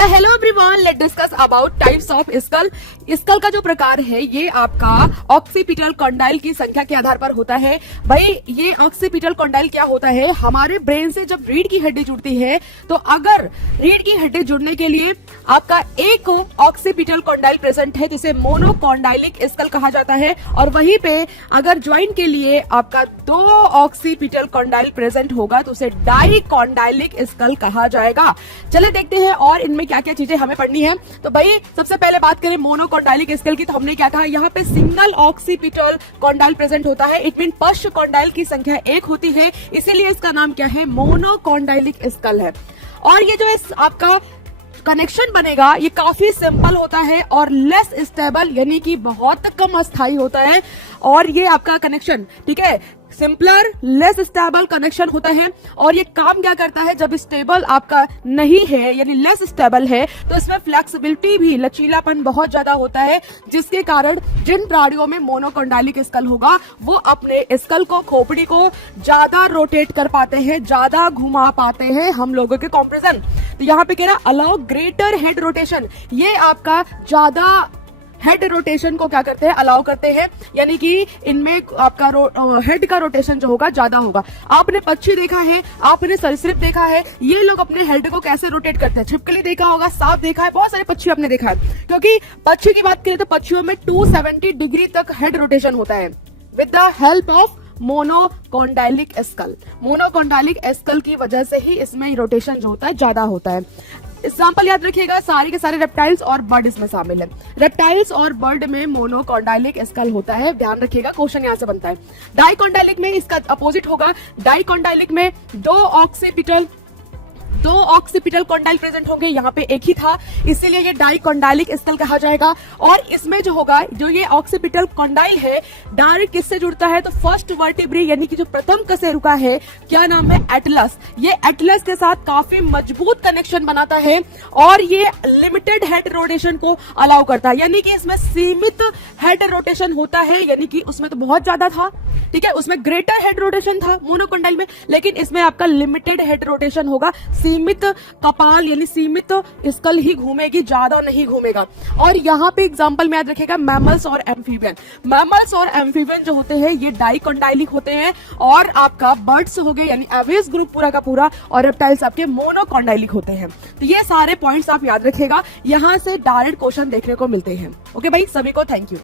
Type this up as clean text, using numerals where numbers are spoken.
Hello everyone, let discuss about types of skull. Skull का जो प्रकार है ये आपका ऑक्सीपिटल कॉन्डाइल की संख्या के आधार पर होता है। भाई ये ऑक्सीपिटल कॉन्डाइल क्या होता है, हमारे ब्रेन से जब रीढ़ की हड्डी जुड़ती है तो अगर रीढ़ की हड्डी जुड़ने के लिए आपका एक ऑक्सीपिटल कॉन्डाइल प्रेजेंट है तो इसे मोनोकॉन्डाइलिक स्कल कहा जाता है, और वहीं पे अगर ज्वाइंट के लिए आपका दो ऑक्सीपिटल कॉन्डाइल प्रेजेंट होगा तो उसे डाइकॉन्डाइलिक स्कल कहा जाएगा। चले देखते हैं और इनमें क्या क्या चीजें हमें पढ़नी है। तो भाई सबसे पहले बात करें मोनोकॉन्डाइलिक स्कल की, तो हमने क्या कहा, यहाँ पे सिंगल ऑक्सीपिटल कॉन्डाइल प्रेजेंट होता है। इट मीन पश्च कॉन्डाइल की संख्या एक होती है, इसीलिए इसका नाम क्या है, मोनोकॉन्डाइलिक स्कल है। और ये जो इस आपका कनेक्शन बनेगा ये काफी सिंपल होता है और लेस स्टेबल यानी कि बहुत कम अस्थायी होता है। और ये आपका कनेक्शन ठीक है, सिंपलर लेस स्टेबल कनेक्शन होता है। और ये काम क्या करता है, जब स्टेबल आपका नहीं है यानी लेस स्टेबल है तो इसमें फ्लेक्सिबिलिटी भी, लचीलापन बहुत ज्यादा होता है, जिसके कारण जिन प्राणियों में मोनोकॉन्डाइलिक स्कल होगा वो अपने स्कल को, खोपड़ी को ज्यादा रोटेट कर पाते हैं, ज्यादा घुमा पाते हैं हम लोगों के कंपैरिजन। तो यहाँ पे कह रहा अलाउ ग्रेटर हेड रोटेशन, ये आपका ज्यादा हेड रोटेशन को क्या करते हैं, अलाउ करते हैं, यानी कि इनमें आपका हेड का रोटेशन जो होगा ज्यादा होगा। आपने पक्षी देखा है, आपने सरीसृप देखा है, ये लोग अपने हेड को कैसे रोटेट करते हैं, छिपकली देखा होगा, सांप देखा है, बहुत सारे पक्षी आपने देखा है। क्योंकि पक्षी की बात करें तो पक्षियों में 270 डिग्री तक हेड रोटेशन होता है with the help of monocondylic skull. Monocondylic skull की वजह से ही इसमें रोटेशन जो होता है ज्यादा होता है। एग्जाम्पल याद रखिएगा, सारे के सारे रेप्टाइल्स और बर्ड इसमें शामिल है। रेप्टाइल्स और बर्ड में मोनोकॉन्डाइलिक स्कल होता है, ध्यान रखिएगा, क्वेश्चन यहाँ से बनता है। डाइकॉन्डाइलिक में इसका अपोजिट होगा। डाइकॉन्डाइलिक में दो ऑक्सीपिटल कॉन्डाइल प्रेजेंट होंगे, यहाँ पे एक ही था, इसीलिए ये डाइकॉन्डाइलिक स्कल कहा जाएगा। और इसमें जो होगा, जो ये ऑक्सीपिटल कॉन्डाइल है डायरेक्ट किससे जुड़ता है, तो फर्स्ट वर्टिब्री यानी कि जो प्रथम कशेरुका है, क्या नाम है, एटलस। ये एटलस के साथ काफी मजबूत कनेक्शन बनाता है और ये लिमिटेड हेड रोटेशन को अलाउ करता है, यानी कि इसमें सीमित हेड रोटेशन होता है, यानी कि उसमें तो बहुत ज्यादा था, ठीक है, उसमें ग्रेटर हेड रोटेशन था मोनोकॉन्डाइल में, लेकिन इसमें आपका लिमिटेड हेड रोटेशन होगा, सीमित कपाल यानी सीमित स्कल ही घूमेगी, ज्यादा नहीं घूमेगा। और यहाँ पे एग्जांपल में याद रखेगा मैमल्स और एम्फीबियन। मैमल्स और एम्फीबियन जो होते हैं ये डाइकॉन्डाइलिक होते हैं, और आपका बर्ड्स हो गए यानी एवियस ग्रुप पूरा का पूरा, और रेप्टाइल्स आपके मोनोकॉन्डाइलिक होते हैं। तो ये सारे पॉइंट्स आप याद रखेगा, यहाँ से डायरेक्ट क्वेश्चन देखने को मिलते हैं। ओके भाई, सभी को थैंक यू।